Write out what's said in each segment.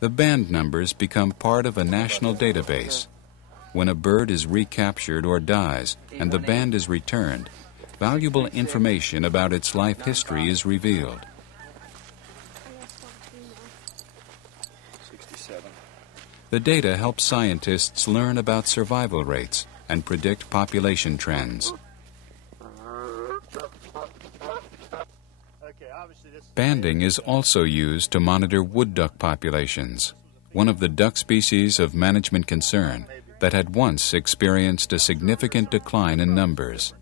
The band numbers become part of a national database. When a bird is recaptured or dies and the band is returned, valuable information about its life history is revealed. The data helps scientists learn about survival rates and predict population trends. Banding is also used to monitor wood duck populations, one of the duck species of management concern that had once experienced a significant decline in numbers.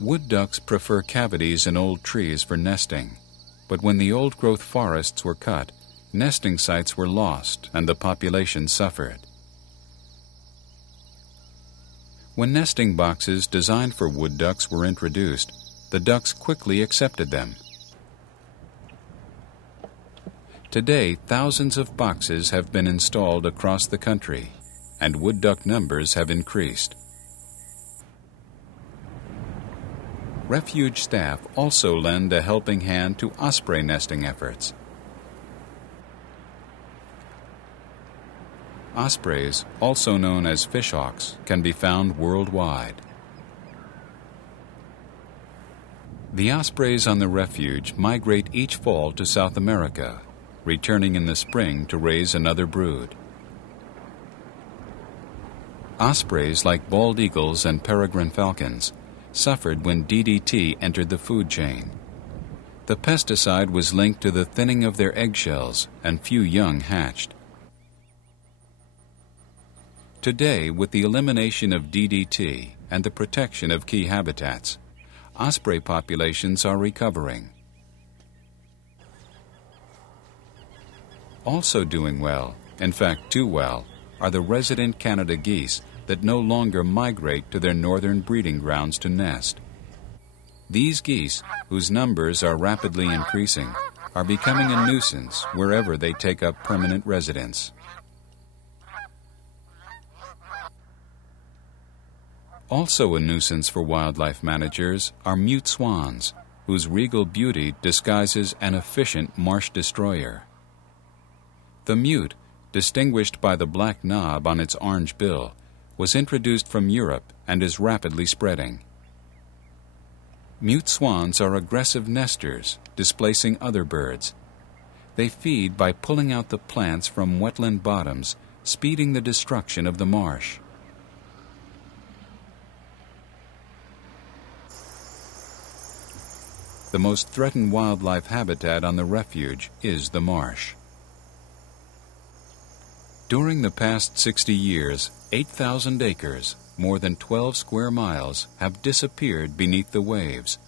Wood ducks prefer cavities in old trees for nesting, but when the old-growth forests were cut, nesting sites were lost and the population suffered. When nesting boxes designed for wood ducks were introduced, the ducks quickly accepted them. Today, thousands of boxes have been installed across the country, and wood duck numbers have increased. Refuge staff also lend a helping hand to osprey nesting efforts. Ospreys, also known as fishhawks, can be found worldwide. The ospreys on the Refuge migrate each fall to South America, returning in the spring to raise another brood. Ospreys, like bald eagles and peregrine falcons, suffered when DDT entered the food chain. The pesticide was linked to the thinning of their eggshells, and few young hatched. Today, with the elimination of DDT and the protection of key habitats, osprey populations are recovering. Also doing well, in fact too well, are the resident Canada geese that no longer migrate to their northern breeding grounds to nest. These geese, whose numbers are rapidly increasing, are becoming a nuisance wherever they take up permanent residence. Also a nuisance for wildlife managers are mute swans, whose regal beauty disguises an efficient marsh destroyer. The mute, distinguished by the black knob on its orange bill, was introduced from Europe and is rapidly spreading. Mute swans are aggressive nesters, displacing other birds. They feed by pulling out the plants from wetland bottoms, speeding the destruction of the marsh. The most threatened wildlife habitat on the Refuge is the marsh. During the past 60 years, 8,000 acres, more than 12 square miles, have disappeared beneath the waves,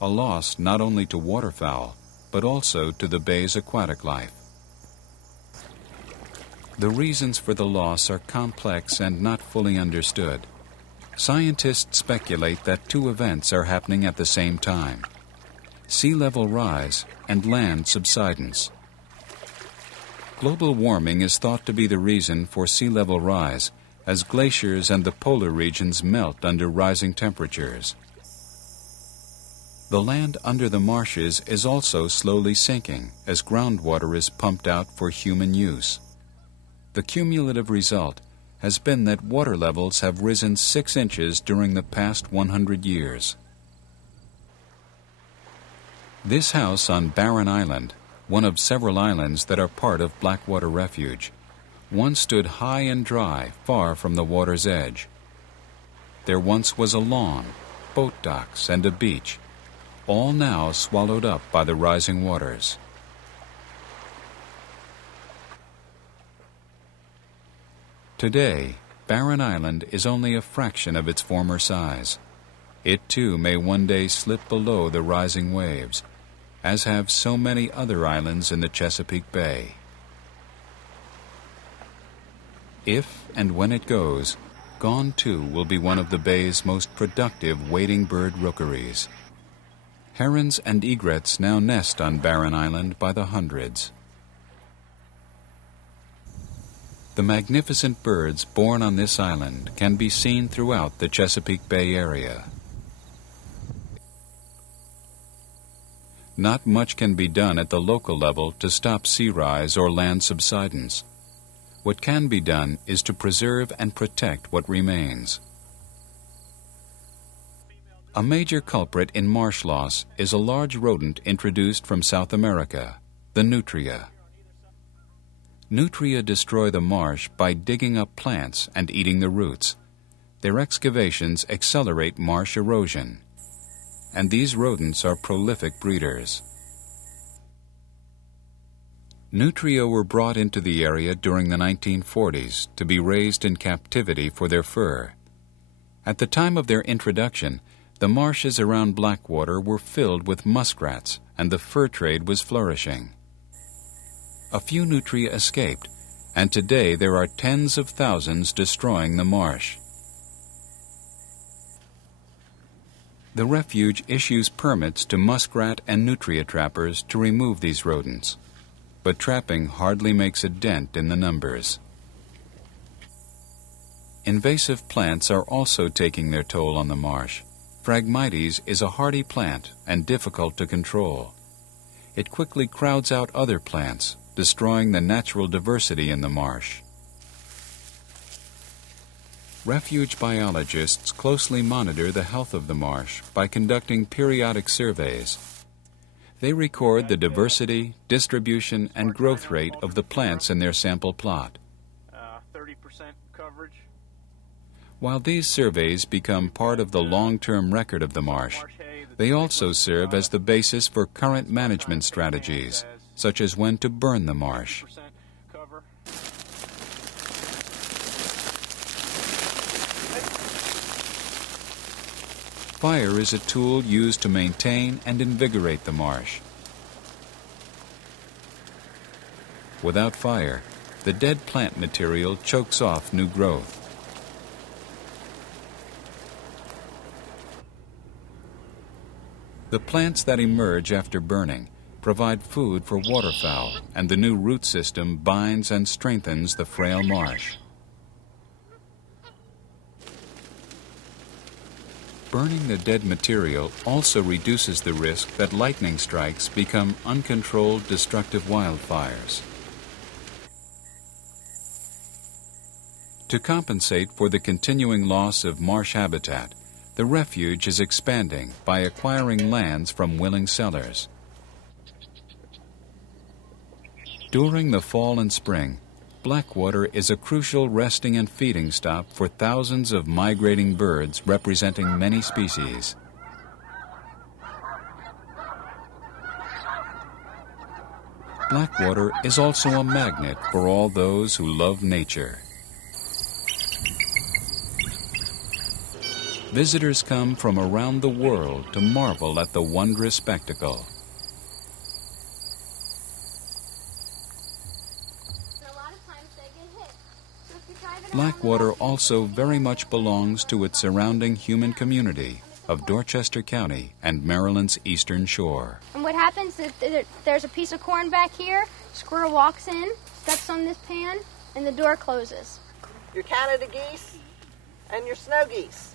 a loss not only to waterfowl, but also to the bay's aquatic life. The reasons for the loss are complex and not fully understood. Scientists speculate that two events are happening at the same time: sea level rise and land subsidence. Global warming is thought to be the reason for sea level rise, as glaciers and the polar regions melt under rising temperatures. The land under the marshes is also slowly sinking as groundwater is pumped out for human use. The cumulative result has been that water levels have risen 6 inches during the past 100 years. This house on Barren Island, one of several islands that are part of Blackwater Refuge, once stood high and dry, far from the water's edge. There once was a lawn, boat docks, and a beach, all now swallowed up by the rising waters. Today, Barren Island is only a fraction of its former size. It too may one day slip below the rising waves, as have so many other islands in the Chesapeake Bay. If and when it goes, gone too will be one of the bay's most productive wading bird rookeries. Herons and egrets now nest on Barren Island by the hundreds. The magnificent birds born on this island can be seen throughout the Chesapeake Bay area. Not much can be done at the local level to stop sea rise or land subsidence. What can be done is to preserve and protect what remains. A major culprit in marsh loss is a large rodent introduced from South America, the nutria. Nutria destroy the marsh by digging up plants and eating the roots. Their excavations accelerate marsh erosion, and these rodents are prolific breeders. Nutria were brought into the area during the 1940s to be raised in captivity for their fur. At the time of their introduction, the marshes around Blackwater were filled with muskrats, and the fur trade was flourishing. A few nutria escaped, and today there are tens of thousands destroying the marsh. The Refuge issues permits to muskrat and nutria trappers to remove these rodents, but trapping hardly makes a dent in the numbers. Invasive plants are also taking their toll on the marsh. Phragmites is a hardy plant and difficult to control. It quickly crowds out other plants, destroying the natural diversity in the marsh. Refuge biologists closely monitor the health of the marsh by conducting periodic surveys. They record the diversity, distribution, and growth rate of the plants in their sample plot. 30% coverage. While these surveys become part of the long-term record of the marsh, they also serve as the basis for current management strategies, such as when to burn the marsh. Fire is a tool used to maintain and invigorate the marsh. Without fire, the dead plant material chokes off new growth. The plants that emerge after burning provide food for waterfowl, and the new root system binds and strengthens the frail marsh. Burning the dead material also reduces the risk that lightning strikes become uncontrolled destructive wildfires. To compensate for the continuing loss of marsh habitat, the Refuge is expanding by acquiring lands from willing sellers. During the fall and spring, Blackwater is a crucial resting and feeding stop for thousands of migrating birds representing many species. Blackwater is also a magnet for all those who love nature. Visitors come from around the world to marvel at the wondrous spectacle. Blackwater also very much belongs to its surrounding human community of Dorchester County and Maryland's eastern shore. And what happens is there's a piece of corn back here, squirrel walks in, steps on this pan, and the door closes. Your Canada geese and your snow geese.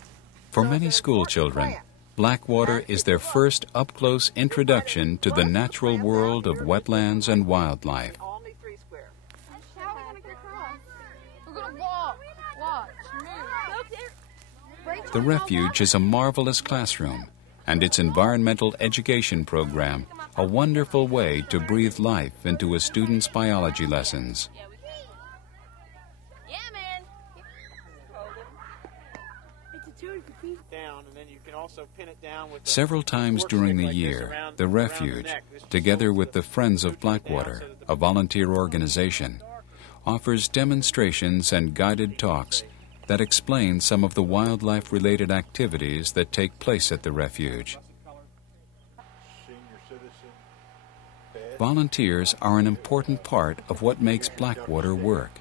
For many school children, Blackwater is their first up-close introduction to the natural world of wetlands and wildlife. The Refuge is a marvelous classroom, and its environmental education program a wonderful way to breathe life into a student's biology lessons. Several times during the year, the Refuge, together with the Friends of Blackwater, a volunteer organization, offers demonstrations and guided talks that explain some of the wildlife-related activities that take place at the Refuge. Volunteers are an important part of what makes Blackwater work.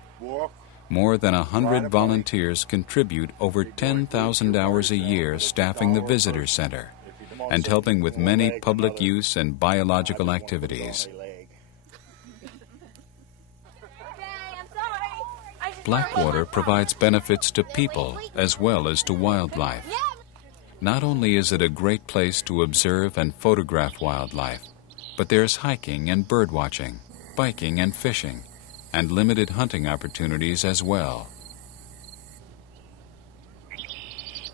More than 100 volunteers contribute over 10,000 hours a year staffing the Visitor Center and helping with many public use and biological activities. Blackwater provides benefits to people as well as to wildlife. Not only is it a great place to observe and photograph wildlife, but there's hiking and bird watching, biking and fishing, and limited hunting opportunities as well.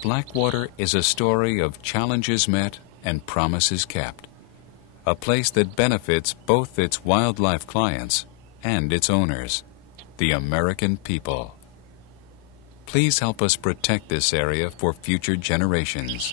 Blackwater is a story of challenges met and promises kept. A place that benefits both its wildlife clients and its owners, the American people. Please help us protect this area for future generations.